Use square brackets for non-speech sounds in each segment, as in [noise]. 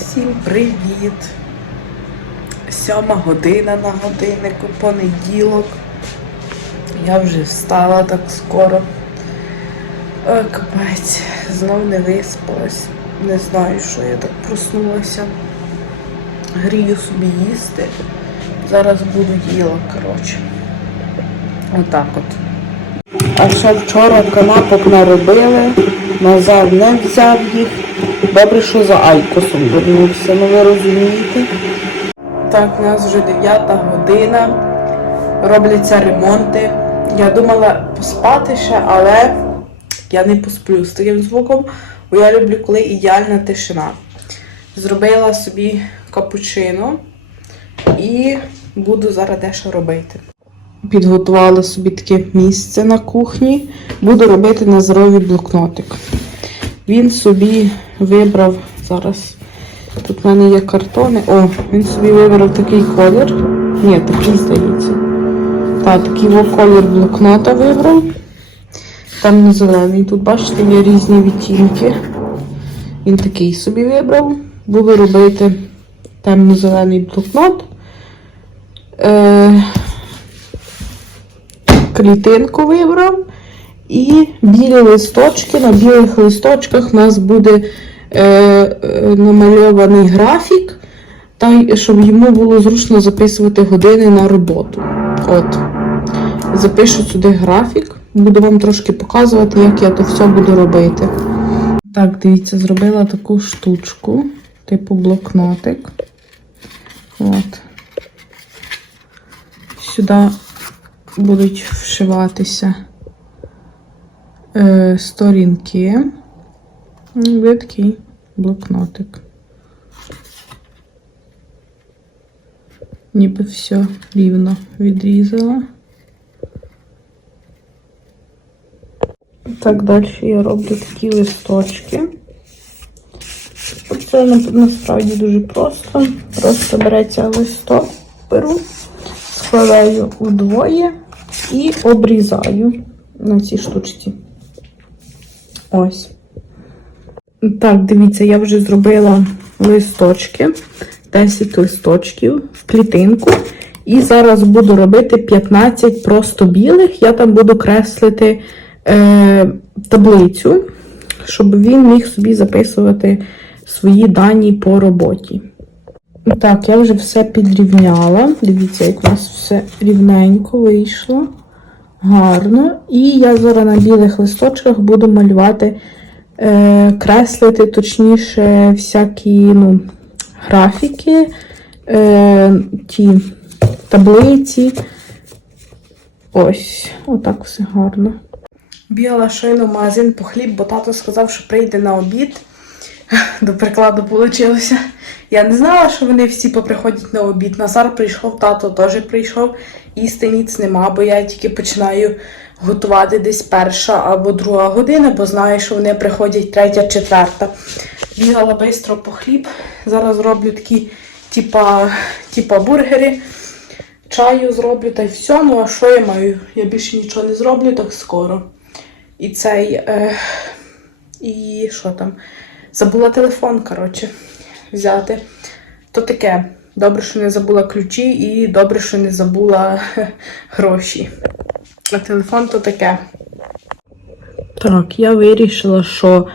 Всім привіт! Сьома година на годиннику, понеділок. Я вже встала так скоро. Ой, капець, знов не виспалась. Не знаю, що я так проснулася. Грію собі їсти. Зараз буду їла, коротше. Отак от. А ще вчора канапок наробили, Назар не взяв їх. Добре, що за Айкосом вернувся, ну ви розумієте. Так, у нас вже 9 година. Робляться ремонти. Я думала поспати ще, але я не посплю з таким звуком, бо я люблю, коли ідеальна тишина. Зробила собі капучино і буду зараз дещо робити. Підготувала собі таке місце на кухні. Буду робити назаровий блокнотик. Він собі вибрав зараз. Тут в мене є картони. О, він собі вибрав такий колір. Ні, такий здається. Так, такий колір блокнота вибрав. Там зелений. Тут, бачите, є різні відтінки. Він такий собі вибрав. Буду робити темно-зелений блокнот. Е, клітинку вибрав. І білі листочки. На білих листочках у нас буде е, е, намальований графік, та щоб йому було зручно записувати години на роботу. От. Запишу сюди графік, буду вам трошки показувати, як я то все буду робити. Так, дивіться, зробила таку штучку, типу блокнотик. От. Сюди будуть вшиватися е, сторінки. Буде такий блокнотик. Ніби все рівно відрізала. Так, далі я роблю такі листочки. Це насправді дуже просто. Просто береться листок, беру, складаю удвоє і обрізаю на цій штучці. Ось. Так, дивіться, я вже зробила листочки, 10 листочків в клітинку. І зараз буду робити 15 просто білих. Я там буду креслити е, таблицю, щоб він міг собі записувати свої дані по роботі. Так, я вже все підрівняла. Дивіться, як у нас все рівненько вийшло. Гарно. І я зараз на білих листочках буду малювати, е, креслити, точніше, всякі ну, графіки, е, ті таблиці. Ось, отак все гарно. Бігала щойно в магазин по хліб, бо тато сказав, що прийде на обід. До прикладу вийшло. Я не знала, що вони всі поприходять на обід. Назар прийшов, тато теж прийшов. Їсти ніц нема, бо я тільки починаю готувати десь перша або друга година, бо знаю, що вони приходять третя, четверта. Бігала швидко по хліб. Зараз роблю такі, типа, типа бургери. Чаю зроблю та й все. Ну а що я маю? Я більше нічого не зроблю так скоро. І цей. Е, і що там? Забула телефон, коротше, взяти. То таке. Добре, що не забула ключі, і добре, що не забула [laughs] гроші. А телефон то таке. Так, я вирішила, що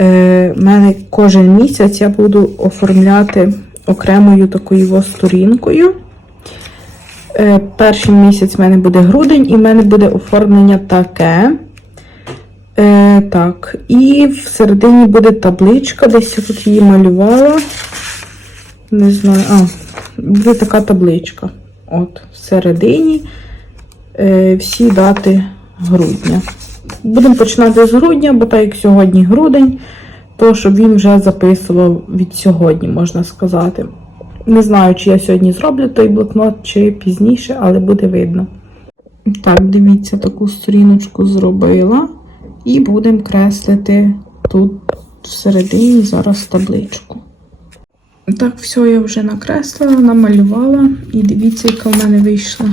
е, в мене кожен місяць я буду оформляти окремою такою сторінкою. Е, перший місяць в мене буде грудень, і в мене буде оформлення таке. Е, так, і всередині буде табличка, десь я тут її малювала. Не знаю, а, буде така табличка. От, всередині е, всі дати грудня. Будемо починати з грудня, бо так як сьогодні грудень, то щоб він вже записував від сьогодні, можна сказати. Не знаю, чи я сьогодні зроблю той блокнот, чи пізніше, але буде видно. Так, дивіться, таку сторіночку зробила. І будемо креслити тут всередині зараз табличку. Так, все я вже накреслила, намалювала. І дивіться, яка в мене вийшла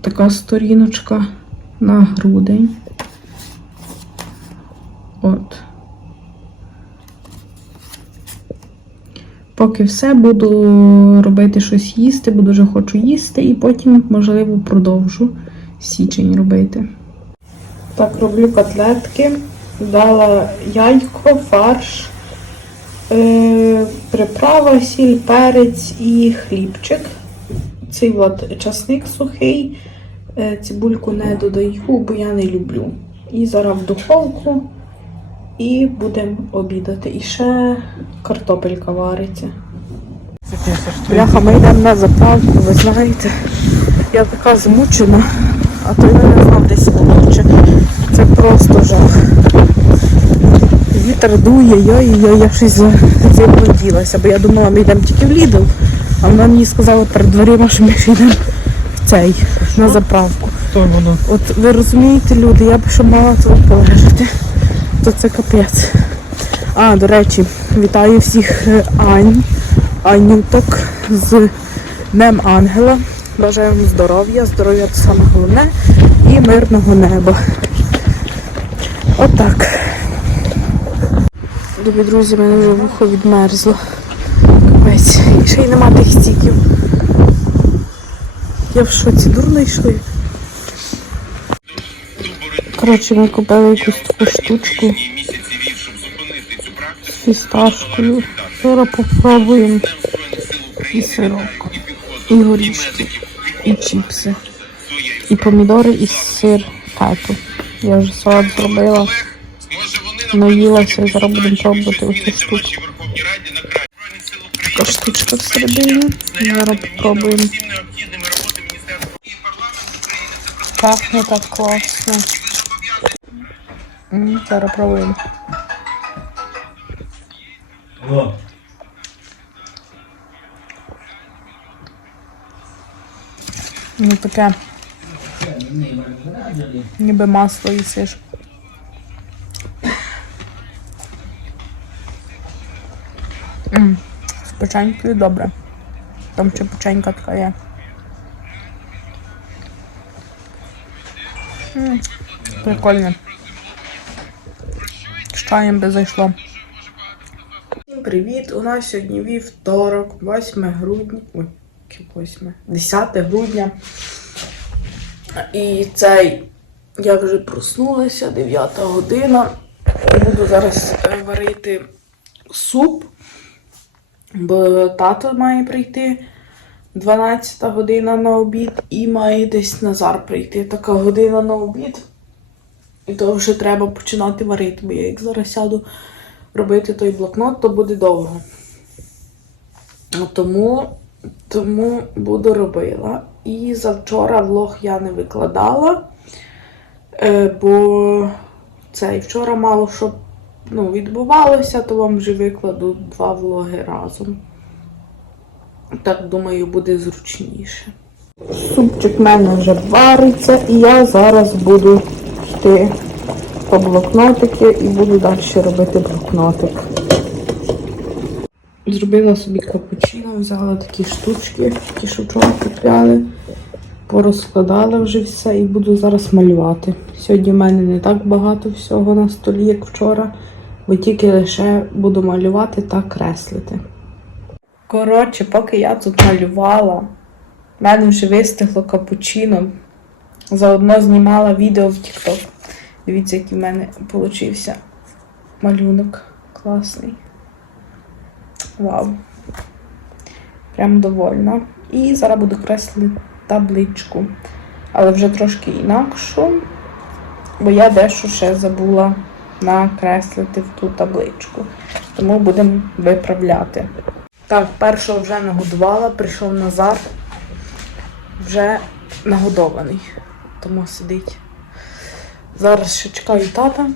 така сторіночка на грудень. От. Поки все, буду робити щось їсти, бо дуже хочу їсти, і потім, можливо, продовжу січень робити. Так, роблю котлетки, дала яйко, фарш, е, приправа, сіль, перець і хлібчик. Цей от часник сухий, е, цибульку не додаю, бо я не люблю. І зараз в духовку і будемо обідати. І ще картопелька вариться. Бляха, ми йдемо на заправку, ви знаєте. Я така змучена, а то я не. Це просто жах. Вітер дує, йой-йой, я щось заблуділася, бо я думала, ми йдемо тільки в Лідл, а вона мені сказала перед дверима, що ми ще йдемо в цей, на заправку. От ви розумієте, люди, я б ще мала тут полежати, то це капець. А, до речі, вітаю всіх е, Ань, Анюток з Днем Ангела. Бажаю вам здоров'я, здоров'я це саме головне і мирного неба. Отак. Любі друзі, мене вже вухо відмерзло. Капець. І ще й нема тих стіків. Я в шоці дурно йшли. Коротше, ми купили якусь таку штучку з фісташкою. Зараз попробуємо і сирок, і горішки, і чіпси, і помідори, і сир фету. Я вже салат зробила, наїлася, зараз будемо пробувати оцю штучку. Така штучка всередині. Зараз попробуємо. Пахне так класно. М, Зараз пробуємо. О, Ну таке. Ніби масло їсиш. М, З печенькою добре. Там ще печенька така є. М, Прикольно. З чаєм би зайшло. Всім привіт! У нас сьогодні вівторок, 8 грудня. Ой, яке 8? 10 грудня. І цей я вже проснулася, 9 година. Буду зараз е, варити суп, бо тато має прийти 12 година на обід і має десь Назар прийти. Така година на обід. І то вже треба починати варити, бо я як зараз сяду робити той блокнот, то буде довго. Тому, тому буду робила. І завчора влог я не викладала, е, бо цей вчора мало що ну, відбувалося, то вам вже викладу два влоги разом. Так, думаю, буде зручніше. Супчик в мене вже вариться, і я зараз буду йти по блокнотики і буду далі робити блокнотик. Зробила собі капучино, взяла такі штучки, ті, що вчора купляли, порозкладала вже все і буду зараз малювати. Сьогодні в мене не так багато всього на столі, як вчора, бо тільки лише буду малювати та креслити. Коротше, поки я тут малювала, в мене вже вистигло капучино. Заодно знімала відео в TikTok. Дивіться, який в мене получився малюнок класний. Вау. Прям довольна. І зараз буду креслити табличку. Але вже трошки інакшу, бо я дещо ще забула накреслити в ту табличку. Тому будемо виправляти. Так, першого вже нагодувала, прийшов Назар. Вже нагодований. Тому сидить. Зараз ще чекаю тата.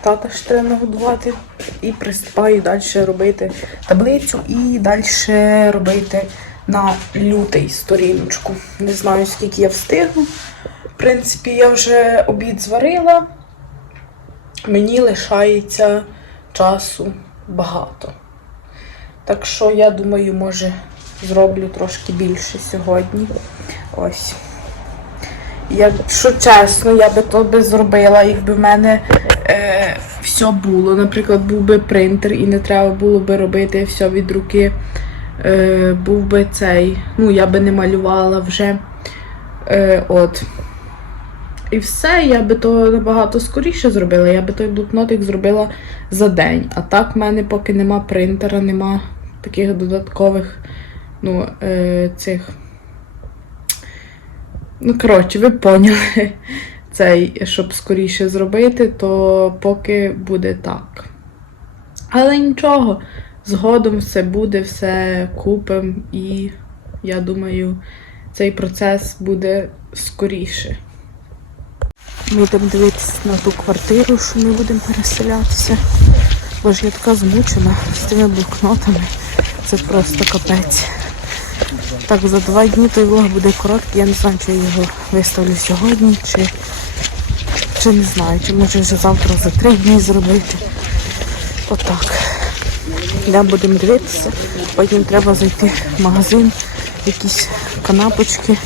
Тата ще треба нагодувати. І приступаю далі робити таблицю і далі робити на лютий сторіночку. Не знаю, скільки я встигну. В принципі, я вже обід зварила. Мені лишається часу багато. Так що, я думаю, може, зроблю трошки більше сьогодні. Ось. Якщо чесно, я би то би зробила, якби в мене е, все було. Наприклад, був би принтер і не треба було би робити все від руки. Е, був би цей, ну я би не малювала вже. Е, от. І все, я би то набагато скоріше зробила. Я би той блокнотик зробила за день. А так в мене поки нема принтера, нема таких додаткових, ну, е, цих. Ну, коротше, ви поняли цей, щоб скоріше зробити, то поки буде так. Але нічого, згодом все буде, все купимо, і я думаю, цей процес буде скоріше. Будемо дивитися на ту квартиру, що ми будемо переселятися. Бо ж я така змучена з тими блокнотами. Це просто капець. Так, за два дні той влог буде короткий. Я не знаю, чи я його виставлю сьогодні, чи, чи не знаю, чи може вже завтра за три дні зробити. Отак. Я будемо дивитися. Потім треба зайти в магазин, якісь канапочки.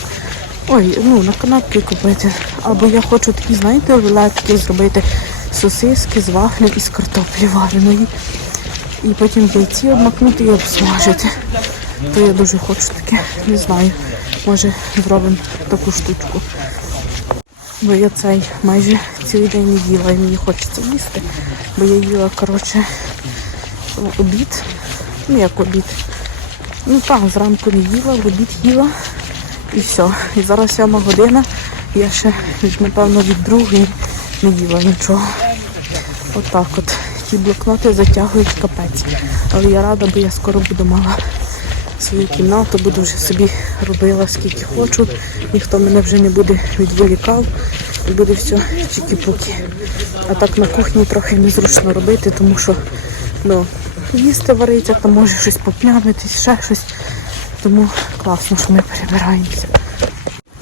Ой, ну на канапки купити. Або я хочу такі, знаєте, рулетки зробити сосиски з вафлем і з картоплі вареної. І потім яйці обмакнути і обсмажити. То я дуже хочу таке, не знаю. Може зробимо таку штучку. Бо я цей майже цілий день не їла і мені хочеться їсти. Бо я їла, коротше, обід. Ну як обід. Ну так, зранку не їла, в обід їла. І все. І зараз сьома година. Я ще, напевно, від другої не їла нічого. Отак от. Ті блокноти затягують капець. Але я рада, бо я скоро буду мала свою кімнату, буду вже собі робила скільки хочу. Ніхто мене вже не буде відволікав. І буде все чікі-пуки. А так на кухні трохи незручно робити, тому що ну, їсти вариться, там може щось поплямитись, ще щось. Тому класно, що ми перебираємося.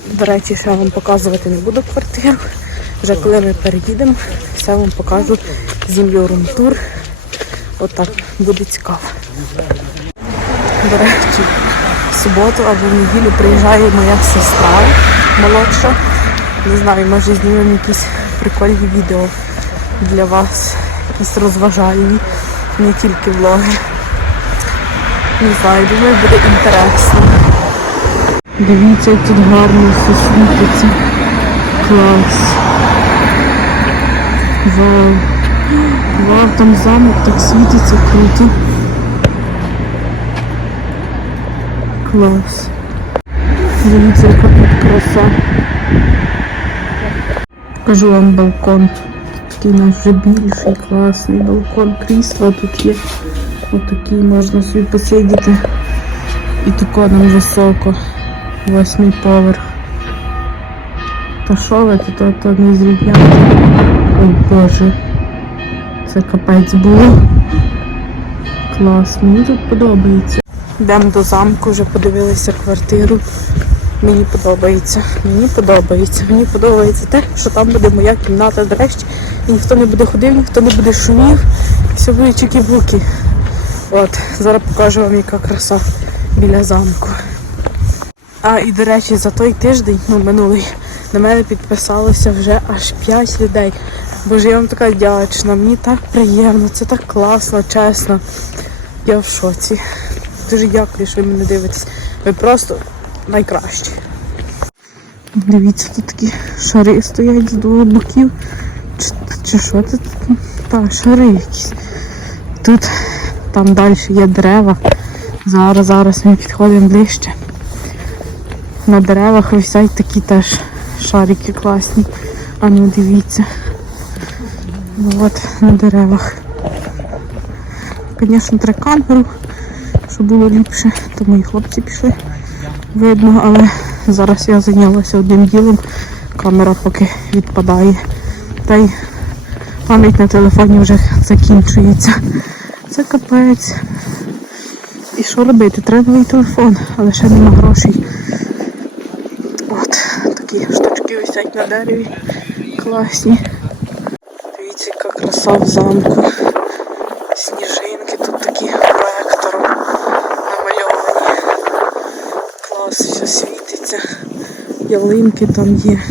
До речі, ще вам показувати не буду квартиру. Вже коли ми переїдемо, все вам покажу землю румтур. Отак буде цікаво. До речі, в суботу або в неділю приїжджає моя сестра молодша. Не знаю, може знімемо якісь прикольні відео для вас, якісь розважальні, не тільки влоги. Не знаю, думаю, буде інтересно. Дивіться, тут гарно все світиться. Клас. Вау. Вау, там замок так світиться круто. Клас. Дивіться, яка тут краса. Покажу вам балкон. Такий наш вже більший, класний балкон. Крісло тут є. Отакий можна собі посидіти. І тако нам високо. Восьмий поверх. Та що ви то, то не зрівняти? Ой боже. Це капець було. Клас, мені тут подобається. Йдемо до замку, вже подивилися квартиру. Мені подобається. Мені подобається. Мені подобається те, що там буде моя кімната нарешті. І ніхто не буде ходив, ніхто не буде шумів. Все буде чики-буки. От, зараз покажу вам, яка краса біля замку. А і до речі, за той тиждень, ну минулий, на мене підписалося вже аж 5 людей. Боже, я вам така вдячна, мені так приємно, це так класно, чесно. Я в шоці. Дуже дякую, що ви мене дивитесь. Ви просто найкращі. Дивіться, тут такі шари стоять з двох боків. Чи, чи що це? тут? Так, шари якісь. Тут там далі є дерева. Зараз, зараз ми підходимо ближче. На деревах висять такі теж шарики класні. А ну дивіться. Ну от на деревах. Звісно, треба камеру, щоб було ліпше. То мої хлопці пішли. Видно, але зараз я зайнялася одним ділом. Камера поки відпадає. Та й пам'ять на телефоні вже закінчується. Це капець. І що робити? Треба новий телефон, але ще нема грошей. От, такі штучки висять на дереві. Класні. Дивіться, яка краса в замку. Сніжинки тут такі намальовані. Все світиться. ялинки там є.